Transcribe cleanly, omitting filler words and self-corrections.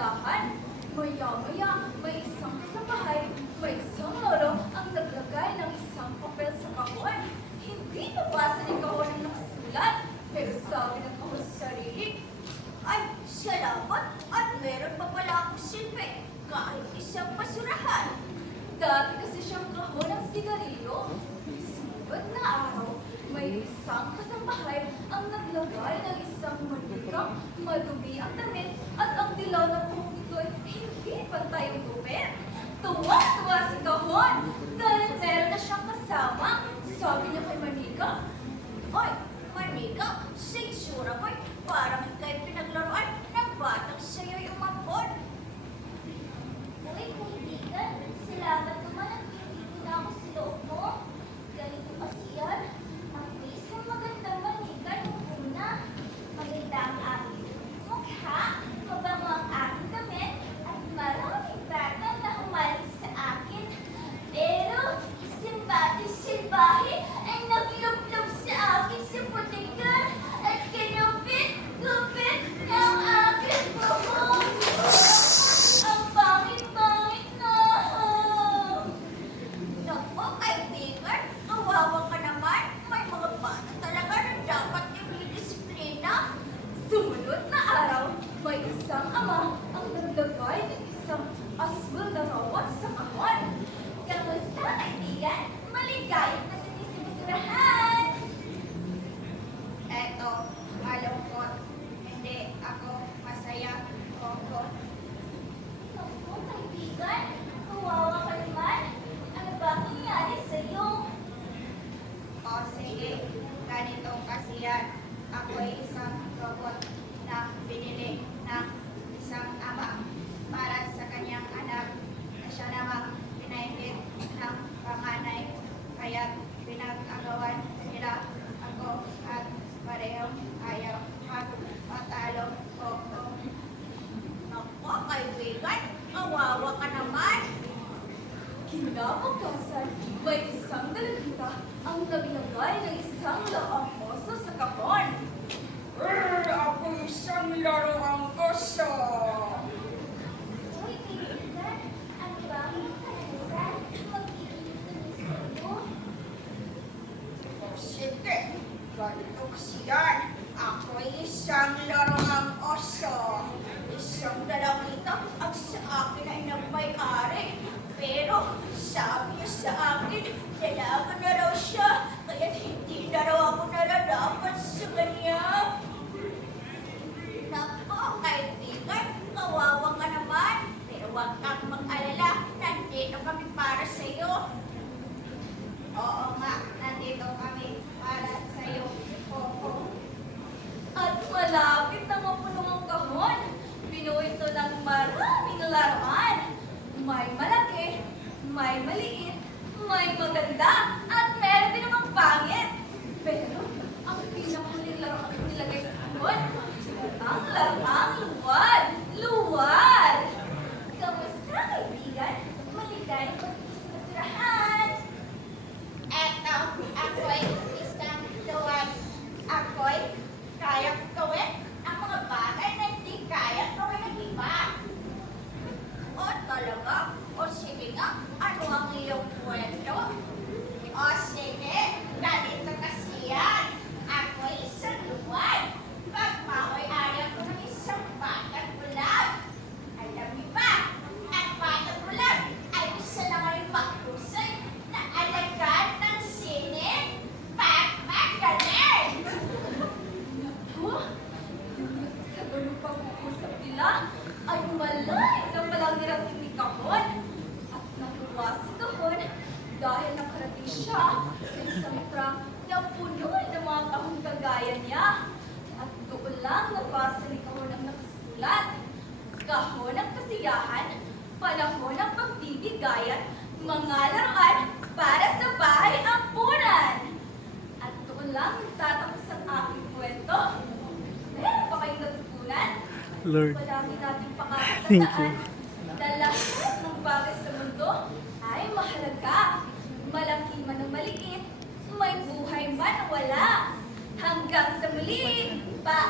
tindahan. Maya-maya, may isang kasambahay, may isang lolo ang naglagay ng isang papel sa kahon. Hindi nabasa ni kahon ang nakasulat, pero sabi ng kahon sa sarili, Ay, salamat at meron pa pala akong silbi kahit isang basurahan. dati kasi siyang kahon ng sigarilyo. Sunod na araw, may isang kasambahay ang naglagay ng isang manikang, madumi ang damit at ang dilaw na buhok nito'y hindi pantay ang gupit. Tuwa-tuwa si kahon dahil meron na siyang kasama. Sabi niya kay Manika, Hoy, Manika, sa itsura mo'y parang ika'y pinaglaruan ng batang sa'yo'y umampon. Uy, kaibigan, salamat naman at hindi ko na ako sa loob mo. Ganito kasi yan. Ang isang magandang manika yung una. Maganda ang aking mukha, mabango ang aking damit, at maraming batang na humaling sa akin. Pero, isang batang silbahe ay naglublob sa akin sa putikan at kinupit-gupit ng aking buhok. Ang pangit-pangit na! Naku, kaibigan, kawawa ka naman. May mga bata talaga na dapat i-disiplina. sumunod na araw, may isang ama ang naglagay ng isang asul na rawat sa kahon. Kamusta, kaibigan? Maligayang nagtitisibasurahan! Eto, malungkot. Hindi ako masaya. Oo. Naku, kaibigan, kawawa ka naman. Ano ba ang nangyari sa'yo? O sige, ganito kasi yan. Ako'y isang robot na binili ng isang ama para sa kanyang anak na siya namang pinaibig ng panganay. Kaya pinag-agawan nila ako at parehong ayaw magpatalo ko. Naku, kaibigan, kawawa ka naman. Kinabukasan, may isang dalagita ang naglagay ng isang laang oso sa kahon. Ako isang laruang oso. Uy, kaibigan, ano ba ang karanasan? Magkikita niyo sa'yo? Sige, ganito kasi yan. Ako'y isang laruang oso. Isang dalawita at sa akin ay nagmay-ari. Pero sabi niya sa akin, dalaga na raw siya. Kaya hindi na raw ako nararapat sa kanya. Naku, kaibigan, kawawa ka naman. Pero huwag kang mag-alala, nandito kami para sa'yo. Oo nga, nandito kami para sa'yo. Oo. At malapit na mapuno ang kahon, binuo ito ng maraming laruan. May malaki, may maliit, may maganda, at meron din namang pangit. Pero ang pinakahuling laruan ang nilagay sa kahon, ang laruang luwad. Luwad! Kamusta, kaibigan? Maligayang pagkikisibasurahan! Eto, ako'y isang luwag. Ako'y kayang gawin ang mga bagay na hindi kayang gawin ng iba. O talaga? O sige nga, ano ang iyong kwento? O sige, ganito kasi yan. Ako'y isang luwag. Pagmahoy-ari ako ng isang batang bulag. Alam niyo ba, ang batang bulag ay isa lang ay mahusay na alagad ng sine. Pagmagaling! Naku, sa ganung pag-uusap nila, ay malay na palang nirating ni Kahon. At natuwa si Kahon dahil nakarating siya sa isang truck na puno ng mga kahon kagaya niya. At doon lang nabasa ni Kahon ang nakasulat. Kahon ng kasiyahan, panahon ng pagbibigayan, mga laruan para sa bahay ampunan. At doon lang tatapos ang aking kwento. Meron pa kayong natutunan? Lord, Palagi nating thank you. pakakatandaan na lahat ng bagay sa mundo ay mahalaga. Malaki man o maliit, may buhay man o wala. Hanggang sa muli, paalam!